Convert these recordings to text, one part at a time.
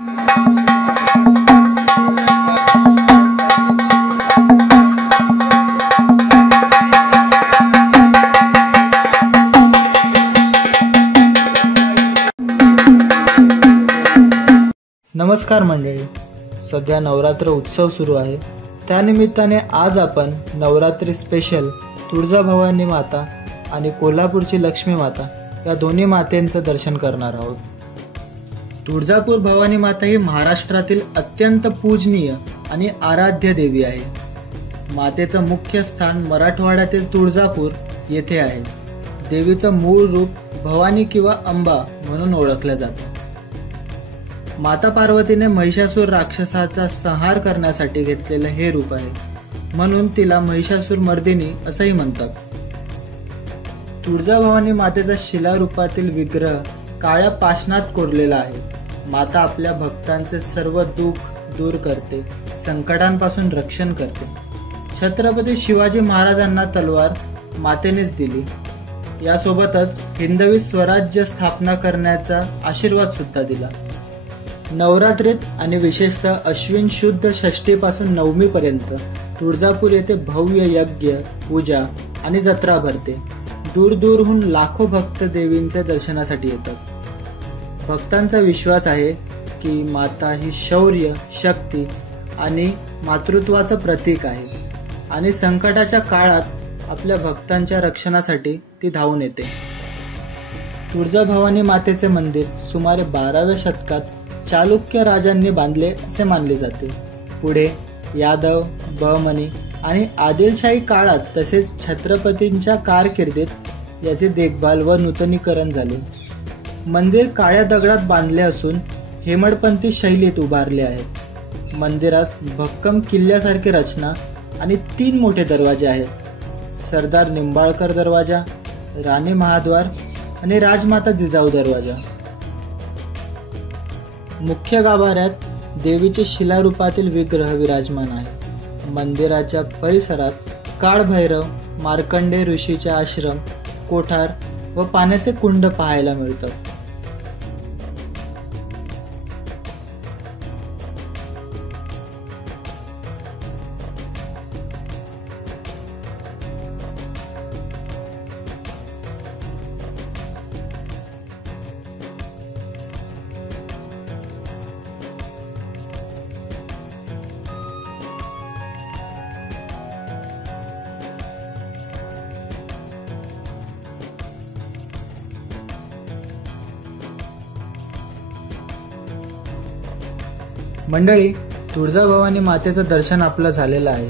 नमस्कार मंडळी, सध्या नवरात्र उत्सव सुरू आहे. त्यानिमित्ताने आज आपण नवरात्री स्पेशल तुळजाभवानी माता आणि कोल्हापूरची लक्ष्मी माता या दोन्ही मातेंचं दर्शन करणार आहोत. तुळजापूर भवानी माता ही महाराष्ट्रातील अत्यंत पूजनीय आणि आराध्य देवी आहे. मातेचं मुख्य स्थान मराठवाड्यातील तुळजापूर येथे आहे. देवीचं मूळ रूप भवानी किंवा अंबा म्हणून ओळखलं जातं. माता पार्वतीने महिषासूर राक्षसाचा संहार करण्यासाठी घेतलेलं हे रूप आहे, म्हणून तिला महिषासूर मर्दिनी असंही म्हणतात. तुळजाभवानी मातेचा शिलारूपातील विग्रह काळ्या पाषाणात कोरलेला आहे. माता आपल्या भक्तांचे सर्व दुःख दूर करते, संकटांपासून रक्षण करते. छत्रपती शिवाजी महाराजांना तलवार मातेनेच दिली. यासोबतच हिंदवी स्वराज्य स्थापना करण्याचा आशीर्वाद सुद्धा दिला. नवरात्रीत आणि विशेषतः अश्विन शुद्ध षष्टीपासून नवमीपर्यंत तुळजापूर येथे भव्य यज्ञ, पूजा आणि जत्रा भरते. दूरदूरहून लाखो भक्त देवींच्या दर्शनासाठी येतात. भक्तांचा विश्वास आहे की माता ही शौर्य, शक्ती आणि मातृत्वाचं प्रतीक आहे आणि संकटाच्या काळात आपल्या भक्तांच्या रक्षणासाठी ती धावून येते. तुळजाभवानी मातेचे मंदिर सुमारे 12व्या शतकात चालुक्य राजांनी बांधले असे मानले जाते. पुढे यादव, बहमनी आणि आदिलशाही काळात तसेच छत्रपतींच्या कारकिर्दीत याचे देखभाल व नूतनीकरण झाले. मंदिर काळ्या दगडात बांधले असून हेमडपंथी शैलीत उभारले आहे. मंदिरास भक्कम किल्ल्यासारखी रचना आणि 3 मोठे दरवाजे आहेत: सरदार निंबाळकर दरवाजा, राणी महाद्वार आणि राजमाता जिजाऊ दरवाजा. मुख्य गाभाऱ्यात देवीचे शिलारूपातील विग्रह विराजमान आहे. मंदिराच्या परिसरात काळभैरव, मार्कंडे ऋषीचे आश्रम, कोठार व पाण्याचे कुंड पाहायला मिळतात. मंडळी, तुळजाभवानी मातेचं दर्शन आपलं झालेलं आहे.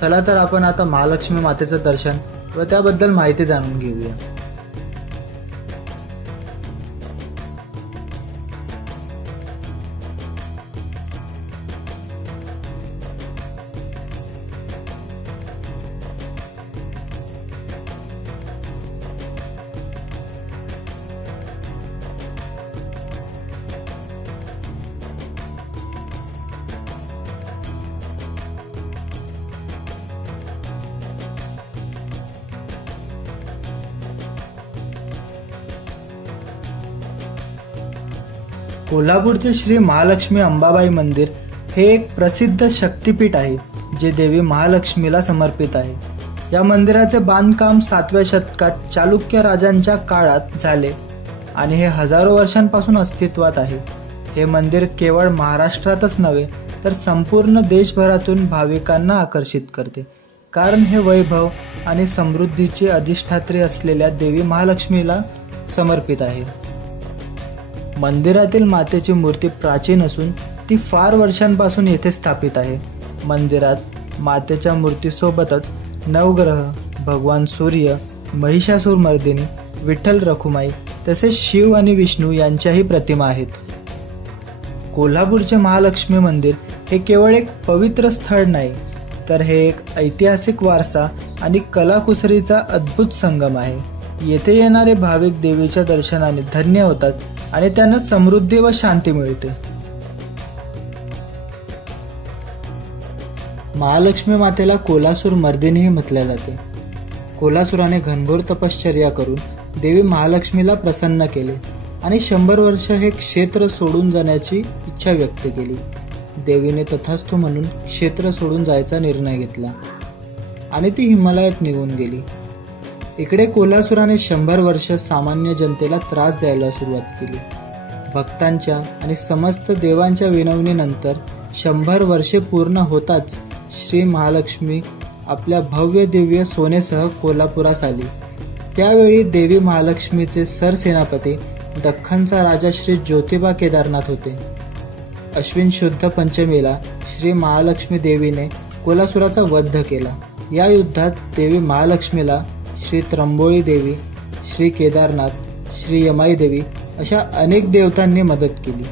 चला तर आपण आता महालक्ष्मी मातेचं दर्शन व त्याबद्दल माहिती जाणून घेऊया. कोल्हापूरचे श्री महालक्ष्मी अंबाबाई मंदिर हे एक प्रसिद्ध शक्तिपीठ आहे, जे देवी महालक्ष्मीला समर्पित आहे. या मंदिराचे बांधकाम 7व्या शतकात चालुक्य राजांच्या काळात झाले आणि हे हजारो वर्षांपासून अस्तित्वात आहे. हे मंदिर केवळ महाराष्ट्रातच नव्हे तर संपूर्ण देशभरातून भाविकांना आकर्षित करते, कारण हे वैभव आणि समृद्धीची अधिष्ठात्री असलेल्या देवी महालक्ष्मीला समर्पित आहे. मंदिरातील मातेची मूर्ती प्राचीन असून ती फार वर्षांपासून येथे स्थापित आहे. मंदिरात मातेच्या मूर्तीसोबतच नवग्रह, भगवान सूर्य, महिषासूर मर्दिनी, विठ्ठल रखुमाई तसेच शिव आणि विष्णू यांच्याही प्रतिमा आहेत. कोल्हापूरचे महालक्ष्मी मंदिर हे केवळ एक पवित्र स्थळ नाही, तर हे एक ऐतिहासिक वारसा आणि कलाकुसरीचा अद्भुत संगम आहे. येथे येणारे भाविक देवीच्या दर्शनाने धन्य होतात आणि त्यांना समृद्धी व शांती मिळते. महालक्ष्मी मातेला कोल्हासूर मर्दिनीही म्हटले जाते. कोल्हासुराने घनघोर तपश्चर्या करून देवी महालक्ष्मीला प्रसन्न केले आणि 100 वर्ष हे क्षेत्र सोडून जाण्याची इच्छा व्यक्त केली. देवीने तथास्तु म्हणून क्षेत्र सोडून जायचा निर्णय घेतला आणि ती हिमालयात निघून गेली. इकडे कोल्हासुराने 100 वर्ष सामान्य जनतेला त्रास द्यायला सुरुवात केली. भक्तांच्या आणि समस्त देवांच्या विनवणीनंतर 100 वर्षे पूर्ण होताच श्री महालक्ष्मी आपल्या भव्य दिव्य सोनेसह कोल्हापुरास आली. त्यावेळी देवी महालक्ष्मीचे सरसेनापती दख्खनचा राजा श्री ज्योतिबा केदारनाथ होते. अश्विन शुद्ध पंचमीला श्री महालक्ष्मी देवीने कोल्हासुराचा वध केला. या युद्धात देवी महालक्ष्मीला श्री त्र्यंबोळी देवी, श्री केदारनाथ, श्री यमाई देवी अशा अनेक देवतांनी मदत केली.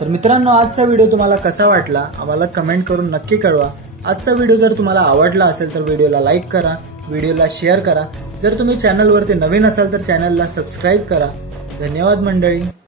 तर मित्रांनो, आजचा व्हिडिओ तुम्हाला कसा वाटला आम्हाला कमेंट करून नक्की कळवा. आजचा व्हिडिओ जर तुम्हाला आवडला असेल तर व्हिडिओला लाईक करा, व्हिडिओला शेअर करा. जर तुम्ही चॅनलवरती नवीन असाल तर चॅनलला सबस्क्राईब करा. धन्यवाद मंडळी.